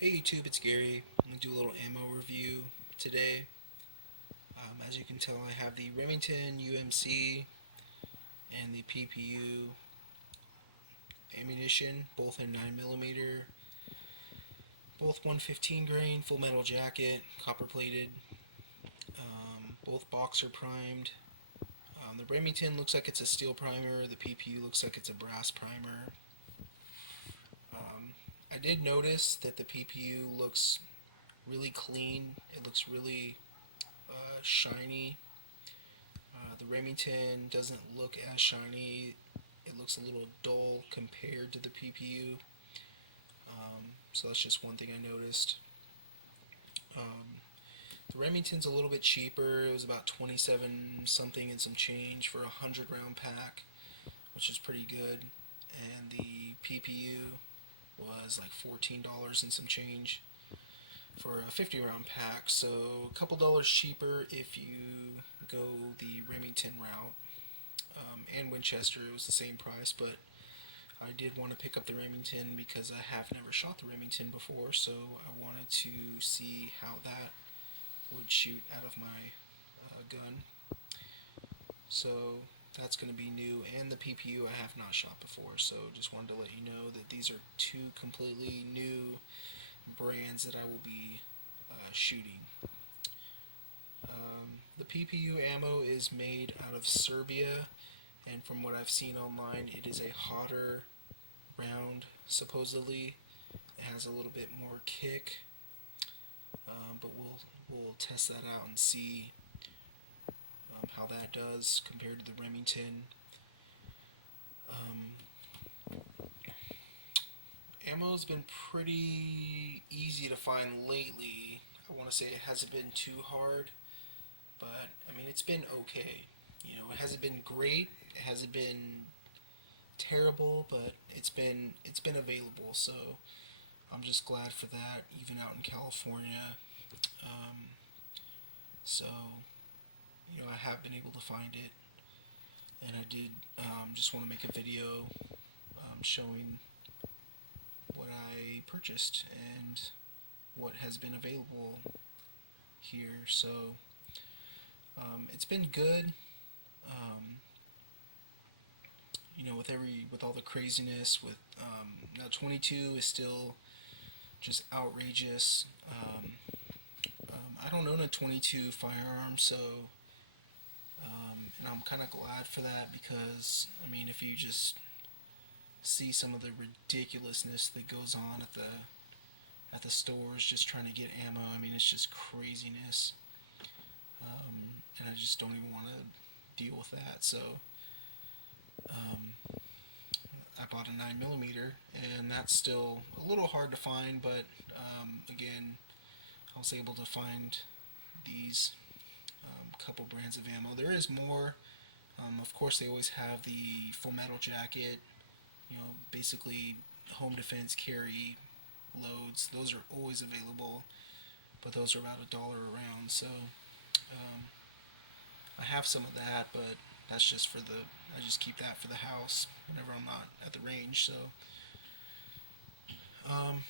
Hey YouTube, it's Gary. I'm going to do a little ammo review today. As you can tell, I have the Remington UMC and the PPU ammunition, both in 9mm, both 115 grain, full metal jacket, copper plated, both boxer primed. The Remington looks like it's a steel primer, the PPU looks like it's a brass primer. I did notice that the PPU looks really clean, it looks really shiny. The Remington doesn't look as shiny. It looks a little dull compared to the PPU. So that's just one thing I noticed. Um, the Remington's a little bit cheaper. It was about 27 something and some change for a 100 round pack, which is pretty good. And the PPU was like $14 and some change for a 50 round pack. So a couple dollars cheaper if you go the Remington route. And Winchester, it was the same price, but I did want to pick up the Remington because I have never shot the Remington before, so I wanted to see how that would shoot out of my gun. So that's going to be new, and the PPU I have not shot before, so just wanted to let you know that these are two completely new brands that I will be shooting. The PPU ammo is made out of Serbia, and from what I've seen online, it is a hotter round, supposedly. It has a little bit more kick, but we'll test that out and see how that does compared to the Remington. Um, Ammo's been pretty easy to find lately. I want to say it hasn't been too hard, but I mean it's been okay. It hasn't been great. It hasn't been terrible, but it's been available. So I'm just glad for that, even out in California. Um, so I have been able to find it, and I did just want to make a video showing what I purchased and what has been available here. So it's been good. Um, with all the craziness with now 22 is still just outrageous. I don't own a 22 firearm, so and I'm kind of glad for that because I mean, if you just see some of the ridiculousness that goes on at the stores just trying to get ammo, I mean, it's just craziness, and I just don't even want to deal with that. So um, I bought a 9mm, and that's still a little hard to find, but again, I was able to find these couple brands of ammo. There is more. Of course, they always have the full metal jacket. Basically home defense carry loads. Those are always available, but those are about $1 a round. So um, I have some of that, but that's just for the. I just keep that for the house whenever I'm not at the range. So um,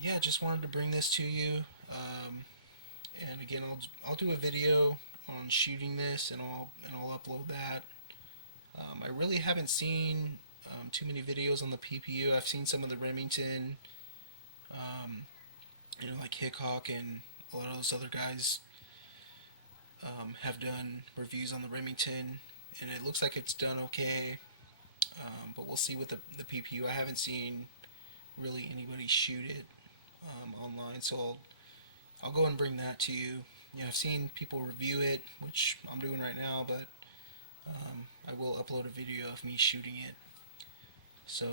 yeah, just wanted to bring this to you. And again, I'll do a video on shooting this, and I'll upload that. I really haven't seen too many videos on the PPU. I've seen some of the Remington, um, like Hickok and a lot of those other guys have done reviews on the Remington, and it looks like it's done okay. But we'll see with the PPU. I haven't seen really anybody shoot it online, so I'll go and bring that to you. I've seen people review it, which I'm doing right now, but I will upload a video of me shooting it. So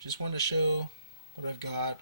just wanted to show what I've got.